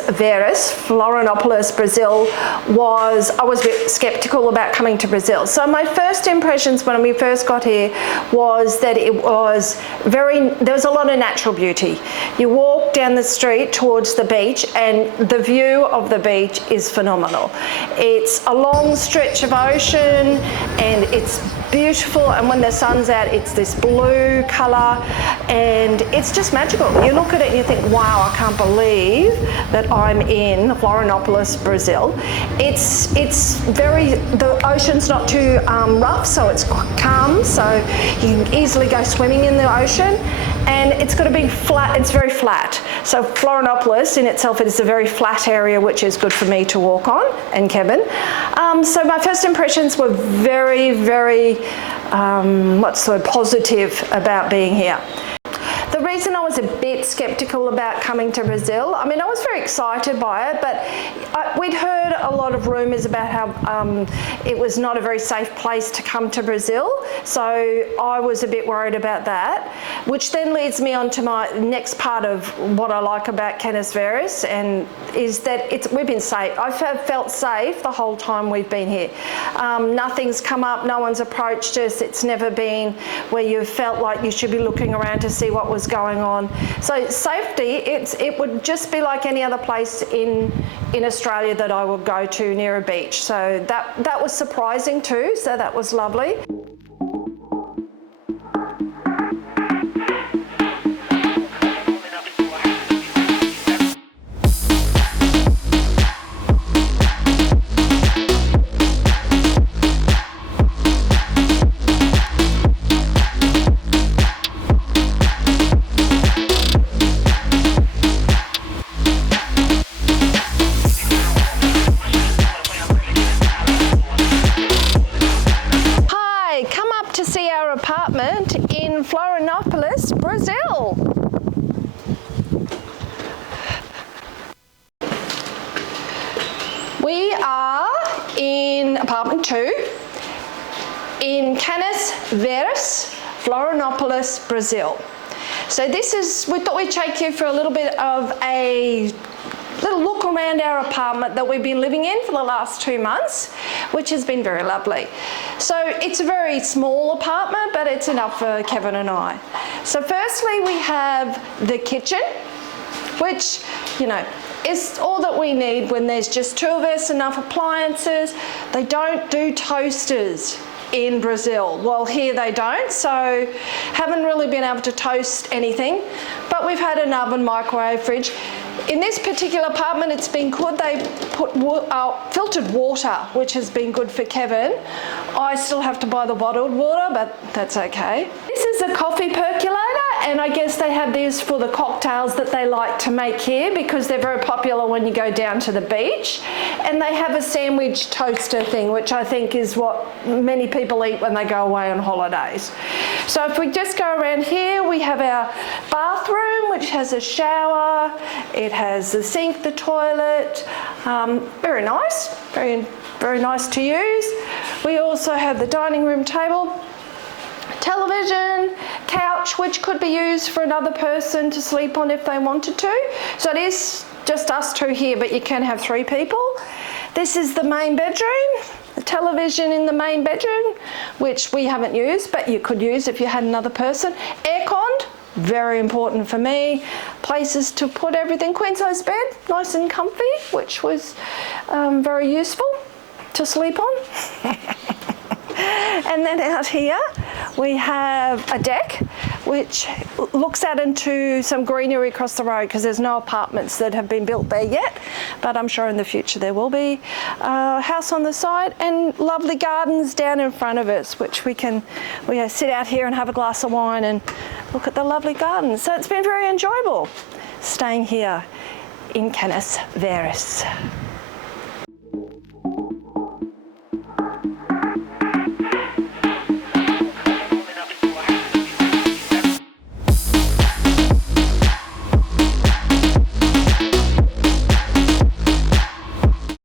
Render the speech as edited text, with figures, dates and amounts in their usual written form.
Canis Veris, Florianopolis, Brazil, I was a bit skeptical about coming to Brazil. So my first impressions when we first got here was that there was a lot of natural beauty. You walk down the street towards the beach and the view of the beach is phenomenal. It's a long stretch of ocean and it's beautiful, and when the sun's out it's this blue colour and it's just magical. You look at it and you think, wow, I can't believe that I'm in Florianopolis, Brazil. The ocean's not too rough, so it's calm, so you can easily go swimming in the ocean, and it's got a big flat, it's very flat. So Florianopolis in itself, it is a very flat area, which is good for me to walk on, and Kevin. So my first impressions were very, very, positive about being here. The reason I was a bit skeptical about coming to Brazil, I mean, I was very excited by it, but we'd heard a lot of rumours about how it was not a very safe place to come to Brazil, so I was a bit worried about that, which then leads me on to my next part of what I like about Canis Veris, and is that we've been safe. I've felt safe the whole time we've been here. Nothing's come up, no one's approached us, it's never been where you felt like you should be looking around to see what was going on. So safety, it would just be like any other place in Australia that I would go to near a beach. So that was surprising too, so that was lovely. Apartment in Florianopolis, Brazil. We are in apartment 2 in Canis Veris, Florianopolis, Brazil. So we thought we'd take you for a little bit of a little look around our apartment that we've been living in for the last 2 months, which has been very lovely. So it's a very small apartment, but it's enough for Kevin and I. So firstly, we have the kitchen, which, you know, is all that we need when there's just 2 of us, enough appliances. They don't do toasters in Brazil. Well, here they don't, so haven't really been able to toast anything, but we've had an oven, microwave, fridge. In this particular apartment, it's been good. They put filtered water, which has been good for Kevin. I still have to buy the bottled water, but that's okay. This is a coffee percolator, and I guess they have these for the cocktails that they like to make here because they're very popular when you go down to the beach. And they have a sandwich toaster thing, which I think is what many people eat when they go away on holidays. So if we just go around here, we have our bathroom, which has a shower. It has the sink, the toilet. Very nice, very, very nice to use. We also have the dining room table, television, couch, which could be used for another person to sleep on if they wanted to. So it is just us 2 here, but you can have 3 people. This is the main bedroom, the television in the main bedroom, which we haven't used, but you could use if you had another person. Aircon, very important for me. Places to put everything. Queen size bed, nice and comfy, which was very useful to sleep on. And then out here we have a deck which looks out into some greenery across the road because there's no apartments that have been built there yet, but I'm sure in the future there will be. A house on the side and lovely gardens down in front of us, which we sit out here and have a glass of wine and look at the lovely gardens. So it's been very enjoyable staying here in Canis Veris.